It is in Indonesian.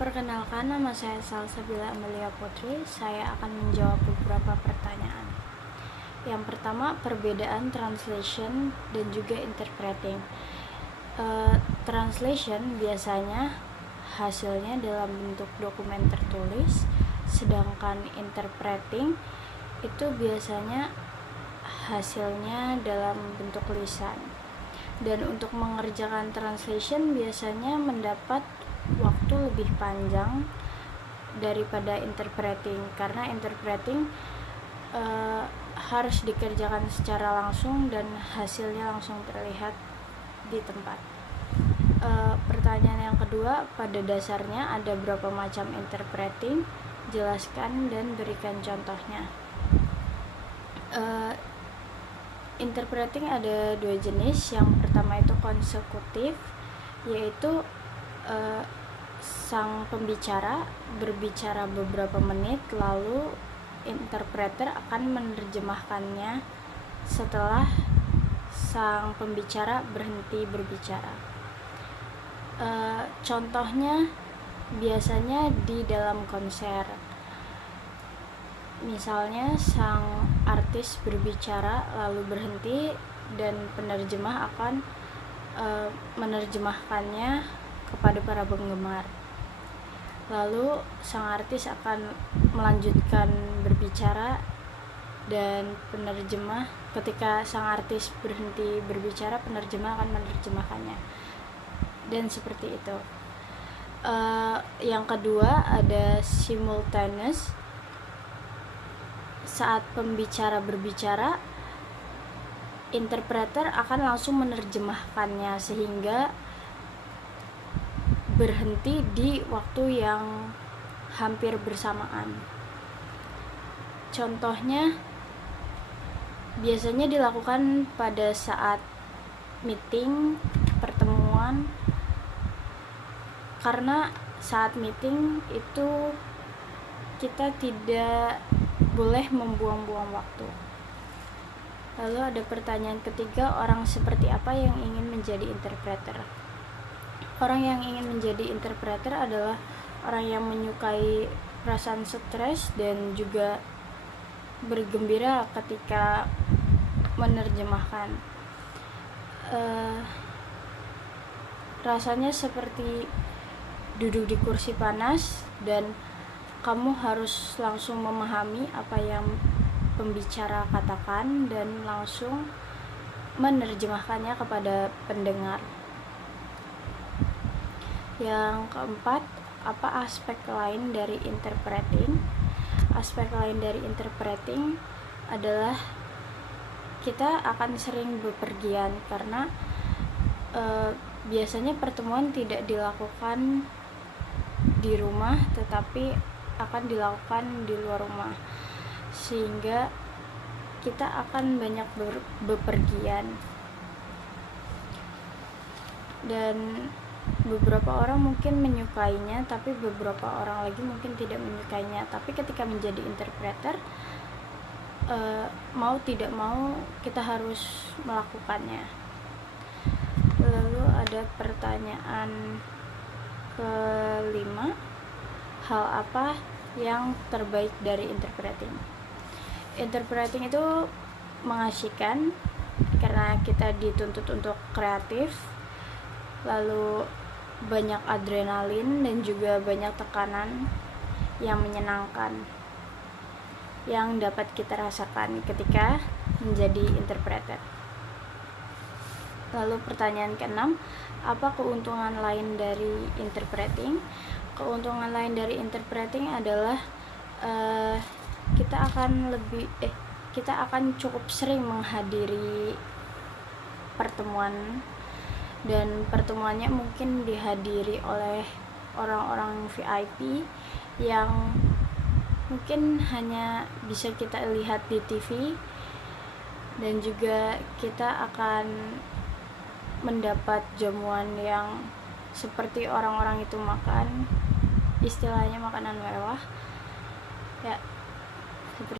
Perkenalkan, nama saya Salsabila Amelia Putri. Saya akan menjawab beberapa pertanyaan. Yang pertama, perbedaan translation dan juga interpreting. Translation biasanya hasilnya dalam bentuk dokumen tertulis, sedangkan interpreting itu biasanya hasilnya dalam bentuk lisan. Dan untuk mengerjakan translation biasanya mendapat waktu lebih panjang daripada interpreting, karena interpreting harus dikerjakan secara langsung dan hasilnya langsung terlihat di tempat. Pertanyaan yang kedua, pada dasarnya ada berapa macam interpreting? Jelaskan dan berikan contohnya. Interpreting ada dua jenis. Yang pertama itu konsekutif, yaitu sang pembicara berbicara beberapa menit, lalu interpreter akan menerjemahkannya setelah sang pembicara berhenti berbicara. Contohnya biasanya di dalam konser, misalnya sang artis berbicara lalu berhenti dan penerjemah akan menerjemahkannya kepada para penggemar. Lalu sang artis akan melanjutkan berbicara dan penerjemah, ketika sang artis berhenti berbicara, penerjemah akan menerjemahkannya, dan seperti itu. Yang kedua ada simultaneous. Saat pembicara berbicara, interpreter akan langsung menerjemahkannya sehingga berhenti di waktu yang hampir bersamaan. Contohnya biasanya dilakukan pada saat meeting, pertemuan, karena saat meeting itu kita tidak boleh membuang-buang waktu. Lalu ada pertanyaan ketiga, orang seperti apa yang ingin menjadi interpreter? Orang yang ingin menjadi interpreter adalah orang yang menyukai perasaan stres dan juga bergembira ketika menerjemahkan. Rasanya seperti duduk di kursi panas dan kamu harus langsung memahami apa yang pembicara katakan dan langsung menerjemahkannya kepada pendengar. Yang keempat, apa aspek lain dari interpreting? Aspek lain dari interpreting adalah kita akan sering bepergian, karena biasanya pertemuan tidak dilakukan di rumah tetapi akan dilakukan di luar rumah, sehingga kita akan banyak bepergian. Dan beberapa orang mungkin menyukainya, tapi beberapa orang lagi mungkin tidak menyukainya. Tapi ketika menjadi interpreter, mau tidak mau kita harus melakukannya. Lalu ada pertanyaan kelima, hal apa yang terbaik dari interpreting? Interpreting itu mengasyikan karena kita dituntut untuk kreatif, lalu banyak adrenalin dan juga banyak tekanan yang menyenangkan yang dapat kita rasakan ketika menjadi interpreter. Lalu pertanyaan keenam, apa keuntungan lain dari interpreting? Keuntungan lain dari interpreting adalah kita akan cukup sering menghadiri pertemuan, dan pertemuannya mungkin dihadiri oleh orang-orang VIP yang mungkin hanya bisa kita lihat di TV, dan juga kita akan mendapat jamuan yang seperti orang-orang itu makan, istilahnya makanan mewah ya.